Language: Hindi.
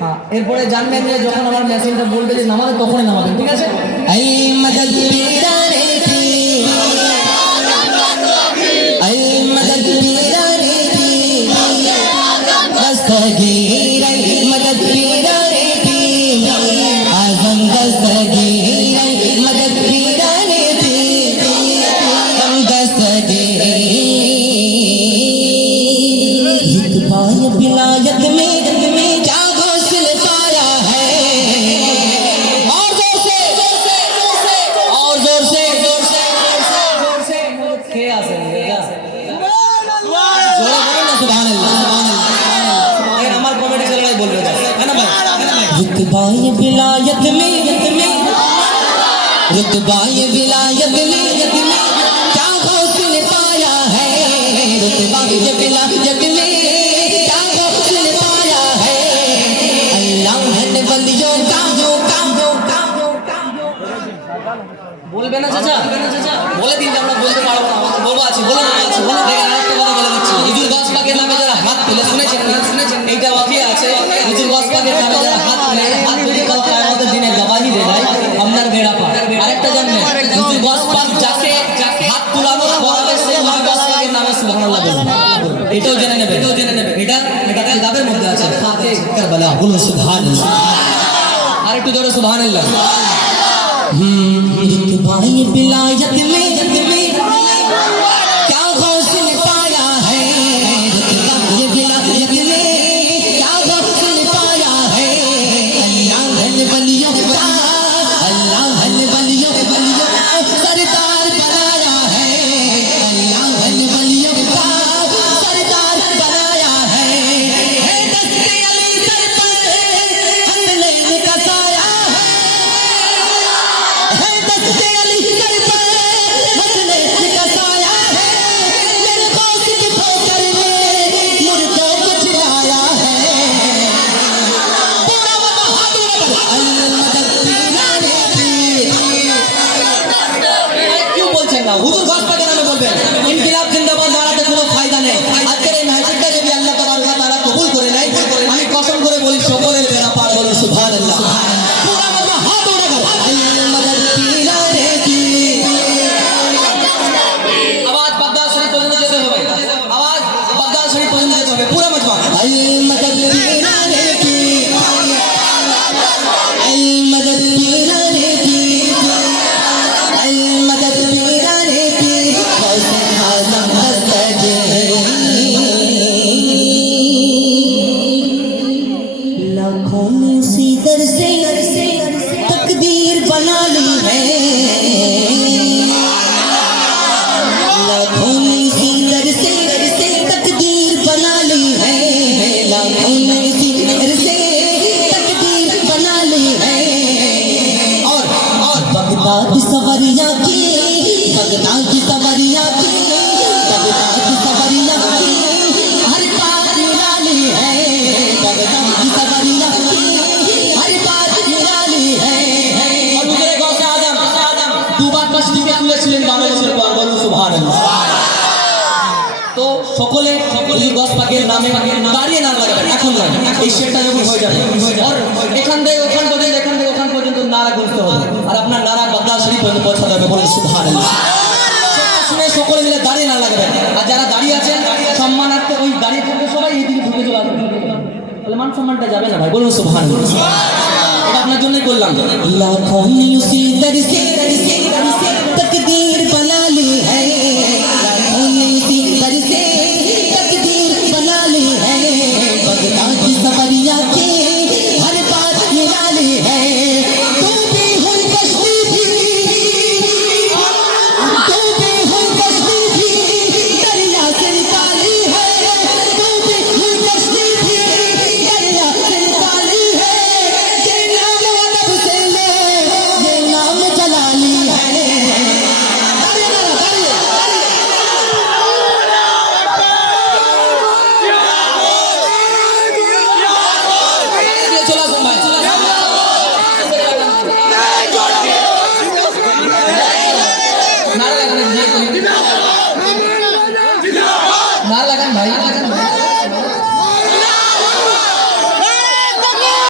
হ্যাঁ, এরপরে জানবেন যে যখন আমার মেশিনটা বলবে যে নামাবে তখনই নামাবেন, ঠিক আছে? আই মদদ পিরা রে পি, আই মদদ পিরা রে পি, দস্তগীর আই মদদ পিরা রে পি, আজম দস্তগীর আই মদদ পিরা রে পি, हम दस्तगीर रुतबाए विलायत में क्या गौसल पाया है, और जोर से और जोर से खे आसे सुभान अल्लाह। ये हमार कॉमेडी चल रहा है, बोल रहे है ना भाई? रुतबाए विलायत में रुतबाए विलायत में क्या गौसल पाया है, रुतबाए विलायत में क्या गौसल पाया है, अल्लाह ने वलियों का বলবে না চাচা? বলে দিন যে আমরা বলতে পারবো না, বলবো আছে, বলে আছে, বলে দেখেন আরেকটা কথা বলে দিচ্ছি। হুজুর গাছ পাকের নামে যারা হাত তুলে, শুনেছেন এইটা ওয়াকিয়া আছে, হুজুর গাছ পাকের নামে যারা হাত তুলে কাল কিয়ামতের দিনে গবাহি দেয় আপনার বেড়া পার। আরেকটা জানবেন, হুজুর গাছ পাক যাকে হাত তুলানো করাবে সে হুজুর গাছ পাকের নামে সুবহানাল্লাহ বলবে। এটাও জেনে নেবেন, এটা কিতাবের মধ্যে আছে, ফাতে কারবালা, বলুন সুবহানাল্লাহ। আরেকটু জোরে সুবহানাল্লাহ। रुतबाए विलायत में क्या गौसल पाया है, रुतबाए विलायत में क्या गौसल पाया है, अल्लाह वलियों का सरदार बनाया है, अल्लाह वलियों का सरदार बनाया है दस्ते अली सर पर हसनैन का साया है, दस्ते अली सर पर हसनैन का साया है, मेरे गौस की ठोकर में मुर्दों को जिलाया है, पूरा बहादुर अलमदद पीरा रे पीर। क्यों বলছেন না? হুজুর গাছ পাকের নামে বলবেন। ইনকিলাব জিন্দাবাদ নারাতে কোনো ফায়দা নেই। আজকের এই মাহফিলটা যদি আল্লাহ তাআলা কবুল করে নেয়, আমি কসম করে বলি সকলের বেড়া পার, বলুন সুবহানাল্লাহ। पूरा हाथ उठाकर अलमদদ পীরা রে পীর। आवाज बगदाद शरीफ पहुंच যেতে হবে, आवाज बगदाद शरीफ पहुंच যেতে হবে, पूरा मजमा अलमदद पीरा रे पीर, अलमदद पीरा रे पीर, अलमदद पीरा रे पीर, गौसे आज़म दस्तगीर। लाखों ने इसी दर से तकदीर बना ली है, लाखों ने इसी दर से तकदीर बना ली है, लाखों ने इसी दर से तकदीर बना ली है, और बगदाद सवरिया की, बगदाद सवरिया की, बगदाद सवरिया की हर बात निराली है, बगदाद सवरिया की हर बात निराली है। और मुझे गौसे आजम দুবার তশরিফে তুলেছিলেন বাংলাদেশের পর, বলুন সুবহানাল্লাহ। তো সকলে হুজুর গাছ পাকের নামে দাঁড়িয়ে না লাগাবেন, এখন লাগে এই শেরটা যখন হয়ে যাবে, আর এখান থেকে ওখান পর্যন্ত নারা গুনতে হবে, আর আপনার নারা বাগদাদ শরীফ পর্যন্ত পৌঁছাতে হবে, বলুন সুবহানাল্লাহ। শুনে সকলে মিলে দাঁড়িয়ে না লাগাবেন, আর যারা দাঁড়িয়ে আছেন সম্মানার্থে ওই দাঁড়িয়ে থাকবে সবাই এইদিকে ঢুকে চলে আসবেন, তাহলে মান সম্মানটা যাবে না ভাই, বলুন সুবহানাল্লাহ। এটা আপনার জন্যই করলাম। লাখোं ने उसी दर से तकदीर बना ली है, लाखों ने उसी दर से तकदीर बना ली है, बगदाद सवरिया की हर बात निराली है, तू भी हुई कश्ती थी, तू भी हुई कश्ती थी, दरिया से निकाली है, तू भी हुई कश्ती थी, दरिया से निकाली है, ये नाम अदब से ले, ये नाम जलाली है। नारा लगान भाई।